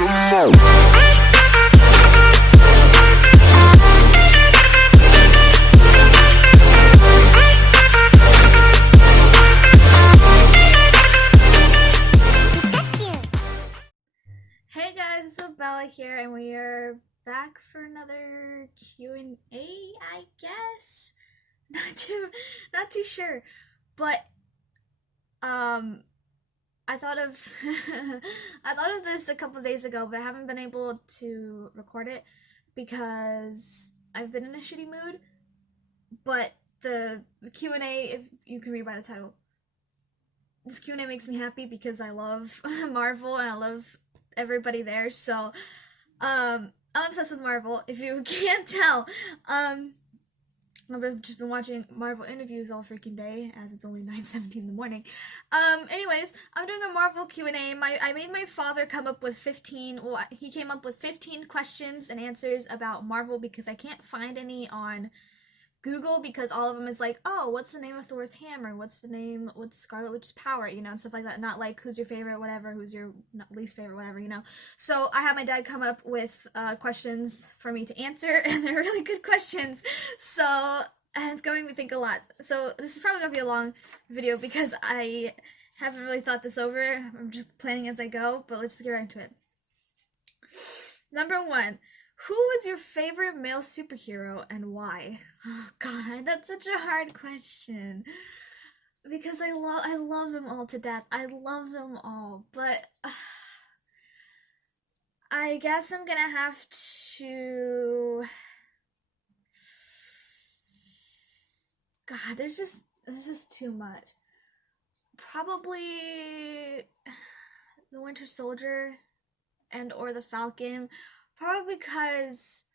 more. Hey guys, it's Bella here, and we are back for another Q&A, I guess. Not too sure, but I thought of I thought of this a couple days ago, but I haven't been able to record it because I've been in a shitty mood. But the Q&A, if you can read by the title, this Q&A makes me happy because I love Marvel and I love everybody there. So I'm obsessed with Marvel, if you can't tell. I've just been watching Marvel interviews all freaking day, as it's only 9:17 in the morning. Anyways, I'm doing a Marvel Q&A. I made my father come up with 15, well, he came up with 15 questions and answers about Marvel because I can't find any on Google, because all of them is like, oh, what's the name of Thor's hammer? What's Scarlet Witch's power? You know, and stuff like that. Not like, who's your favorite, whatever, who's your least favorite, whatever, you know. So I had my dad come up with questions for me to answer, and they're really good questions. So, and it's going to think a lot. So this is probably going to be a long video because I haven't really thought this over. I'm just planning as I go, but let's just get right into it. Number 1. Who is your favorite male superhero and why? Oh god, that's such a hard question. Because I love them all to death. I love them all, but I guess I'm gonna have to. God, there's just too much. Probably the Winter Soldier and or the Falcon. Probably because,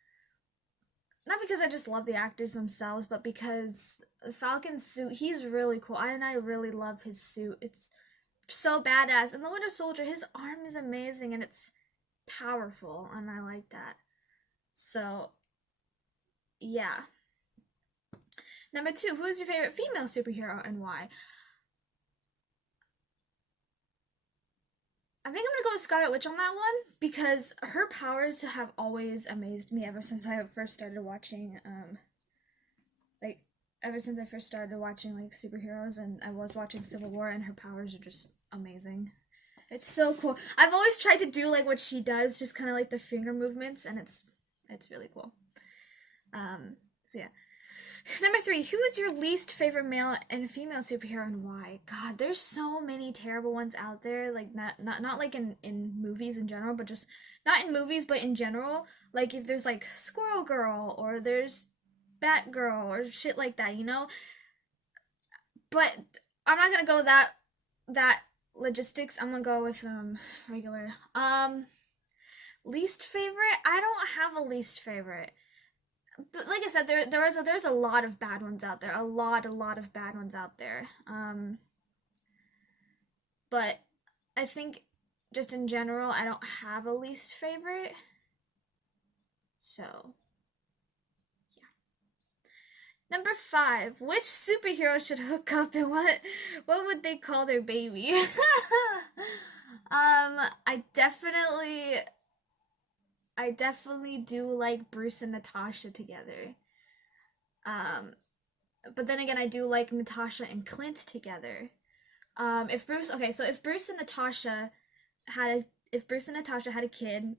not because I just love the actors themselves, but because the Falcon's suit, he's really cool. I really love his suit. It's so badass. And the Winter Soldier, his arm is amazing and it's powerful, and I like that. So, yeah. Number 2, who is your favorite female superhero and why? I think I'm gonna go with Scarlet Witch on that one because her powers have always amazed me ever since I first started watching, like superheroes, and I was watching Civil War, and her powers are just amazing. It's so cool. I've always tried to do like what she does, just kind of like the finger movements, and it's really cool. So yeah. Number 3, who is your least favorite male and female superhero and why? God, there's so many terrible ones out there. Like not like in movies in general, but just not in movies, but in general. Like if there's like Squirrel Girl or there's Batgirl or shit like that, you know. But I'm not gonna go that logistics. I'm gonna go with regular. Least favorite? I don't have a least favorite. But like I said, there's a lot of bad ones out there. A lot of bad ones out there. But I think just in general, I don't have a least favorite. So, yeah. Number 5, which superhero should hook up and what would they call their baby? I definitely do like Bruce and Natasha together. But then again, I do like Natasha and Clint together. If Bruce and Natasha had a kid,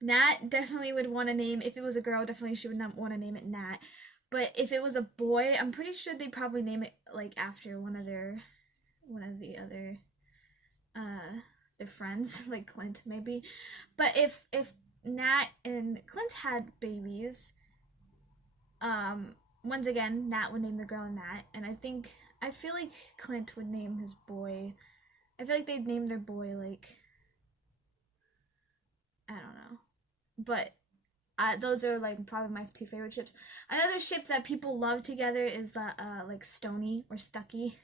Nat definitely would want to name. If it was a girl, definitely she would not want to name it Nat. But if it was a boy, I'm pretty sure they'd probably name it like after one of the other their friends, like Clint maybe. But if Nat and Clint had babies, once again Nat would name the girl Nat, and I feel like Clint would name his boy. I feel like they'd name their boy like, I don't know, but those are like probably my 2 favorite ships. Another ship that people love together is like Stony or Stucky,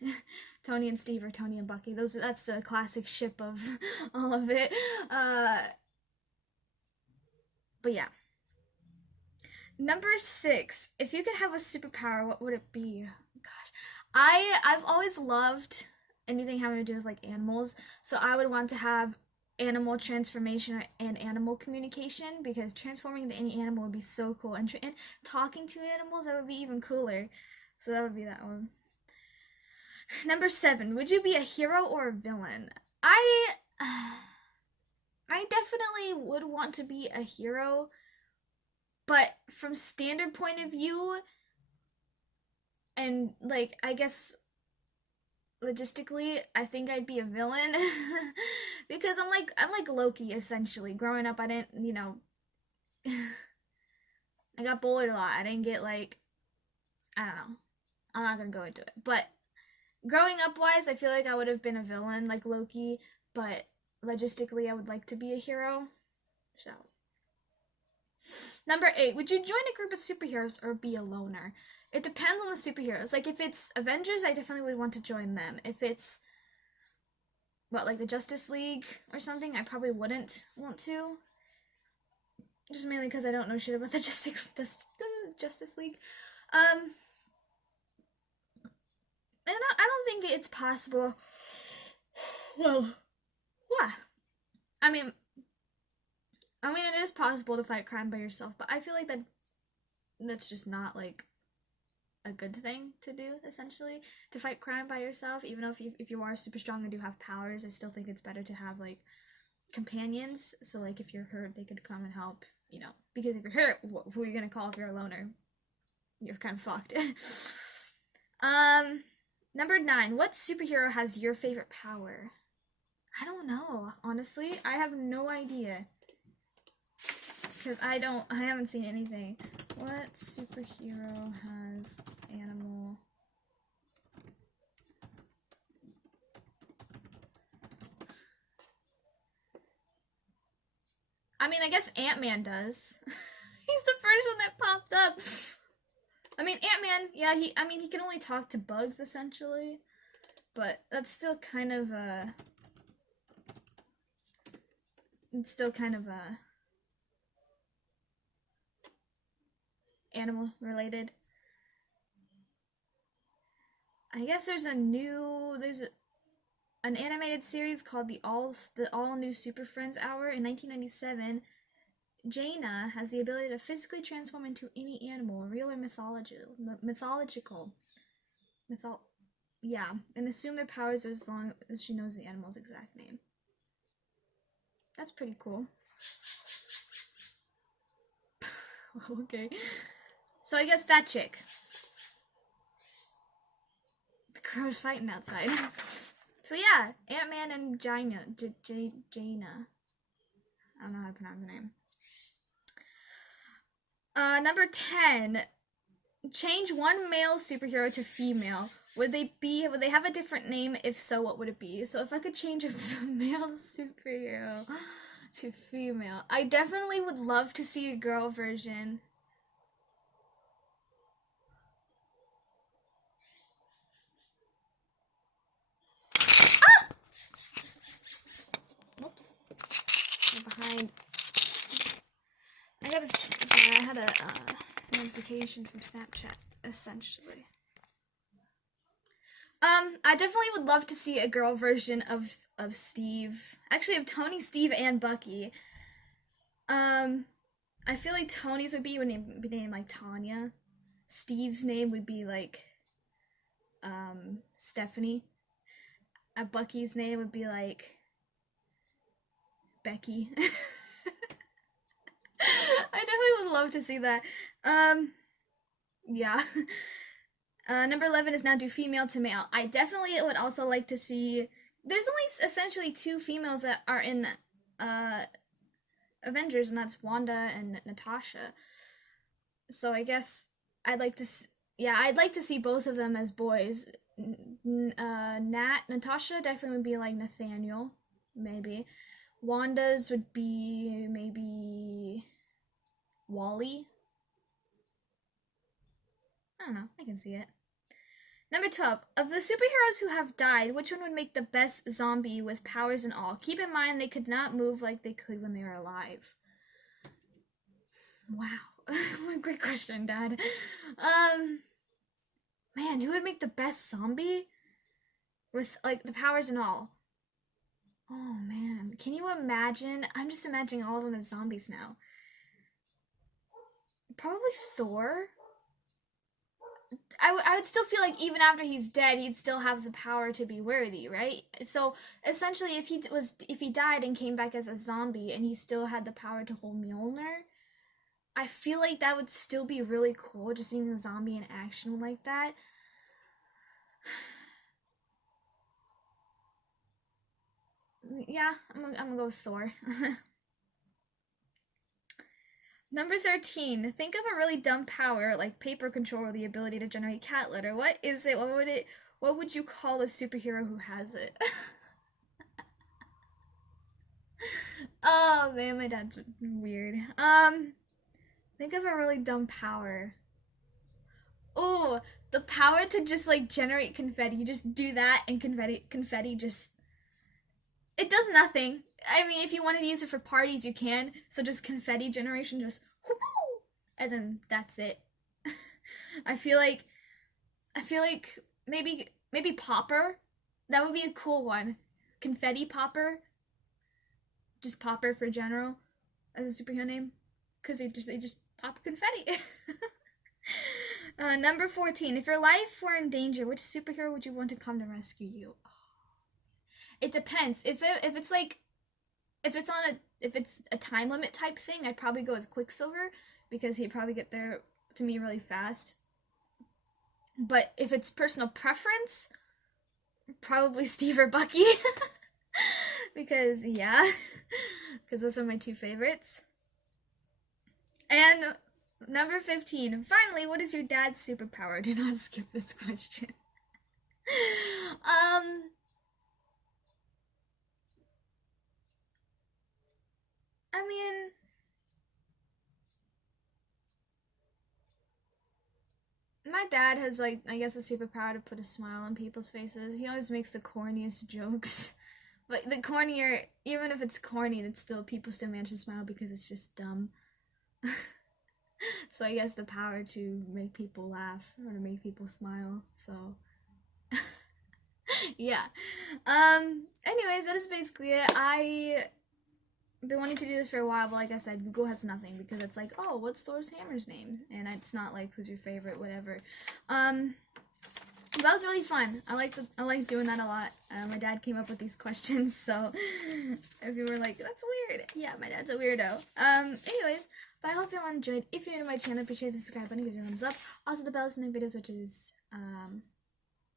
Tony and Steve or Tony and Bucky. That's the classic ship of all of it. But yeah. Number 6, if you could have a superpower, what would it be? Gosh, I've always loved anything having to do with like animals, so I would want to have animal transformation and animal communication, because transforming into any animal would be so cool, and talking to animals, that would be even cooler. So that would be that one. Number 7, would you be a hero or a villain? I definitely would want to be a hero, but from standard point of view, and like I guess logistically, I think I'd be a villain because I'm like Loki essentially. Growing up, I didn't, I got bullied a lot. I didn't get like, I don't know. I'm not gonna go into it, but growing up wise, I feel like I would have been a villain like Loki, but logistically, I would like to be a hero. So, number 8, would you join a group of superheroes or be a loner? It depends on the superheroes. Like if it's Avengers, I definitely would want to join them. If it's like the Justice League or something, I probably wouldn't want to. Just mainly because I don't know shit about the Justice League. And I don't think it's possible. Well, what? I mean, it is possible to fight crime by yourself, but I feel like that's just not like a good thing to do. Essentially, to fight crime by yourself, even though if you are super strong and do have powers, I still think it's better to have like companions. So like if you're hurt, they could come and help. Because if you're hurt, who are you gonna call if you're a loner? You're kind of fucked. Number 9, what superhero has your favorite power? I don't know, honestly. I have no idea. Because I haven't seen anything. What superhero has animal? I guess Ant-Man does. He's the first one that popped up. Ant-Man, yeah, he can only talk to bugs, essentially. But that's still kind of, animal related. I guess there's an animated series called the All New Super Friends Hour in 1997. Jaina has the ability to physically transform into any animal, real or mythological. Yeah, and assume their powers as long as she knows the animal's exact name. That's pretty cool. Okay. So I guess that chick. The crow's fighting outside. So yeah, Ant-Man and Jaina. Jaina. I don't know how to pronounce her name. Number 10. Change one male superhero to female. Would they have a different name? If so, what would it be? So if I could change a male superhero to female, I definitely would love to see a girl version. Ah! Whoops. I'm behind. Sorry, I had a notification from Snapchat, essentially. I definitely would love to see a girl version of Steve. Actually, of Tony, Steve, and Bucky. I feel like Tony's would be named like Tanya. Steve's name would be like, Stephanie. Bucky's name would be like Becky. I definitely would love to see that. Yeah. Number 11 is now do female to male. I definitely would also like to see. There's only essentially 2 females that are in Avengers, and that's Wanda and Natasha. So I guess I'd like to see both of them as boys. Natasha definitely would be like Nathaniel, maybe. Wanda's would be maybe Wally. I don't know. I can see it. Number 12. Of the superheroes who have died, which one would make the best zombie with powers and all? Keep in mind they could not move like they could when they were alive. Wow. Great question, Dad. Man, who would make the best zombie? With, like, the powers and all? Oh man, can you imagine? I'm just imagining all of them as zombies now. Probably Thor. I would still feel like even after he's dead, he'd still have the power to be worthy, right? So essentially, if he died and came back as a zombie and he still had the power to hold Mjolnir, I feel like that would still be really cool, just seeing a zombie in action like that. Yeah, I'm gonna go with Thor. Number 13. Think of a really dumb power like paper control or the ability to generate cat litter. What is it? What would you call a superhero who has it? Oh man, my dad's weird. Think of a really dumb power. Oh, the power to just like generate confetti. You just do that and confetti just it does nothing. I mean, if you wanted to use it for parties, you can. So just confetti generation, just whoo, and then that's it. I feel like maybe popper. That would be a cool one. Confetti popper, just popper for general as a superhero name, because they just pop confetti. Number 14. If your life were in danger, which superhero would you want to come to rescue you? It depends. If it's a time limit type thing, I'd probably go with Quicksilver because he'd probably get there to me really fast. But if it's personal preference, probably Steve or Bucky. Because yeah, because those are my two favorites. And number 15. Finally, what is your dad's superpower? Do not skip this question. um I mean, my dad has like I guess a superpower to put a smile on people's faces. He always makes the corniest jokes. But the cornier, even if it's corny, it's still people still manage to smile because it's just dumb. So I guess the power to make people laugh or to make people smile. So yeah. Anyways, that is basically it. I been wanting to do this for a while, but like I said, Google has nothing because it's like, oh, what's Thor's hammer's name? And it's not like who's your favorite, whatever. That was really fun. I like doing that a lot. My dad came up with these questions, so if you were like, that's weird, yeah, my dad's a weirdo. Anyways, but I hope you all enjoyed. If you're new to my channel, appreciate the subscribe button, give it a thumbs up. Also, the bell is new videos, which is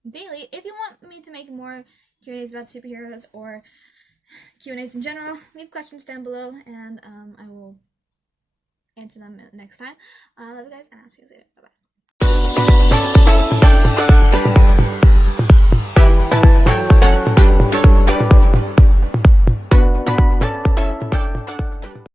daily. If you want me to make more Q&As about superheroes or Q&As in general, leave questions down below, and I will answer them next time. Love you guys, and I'll see you later. Bye bye.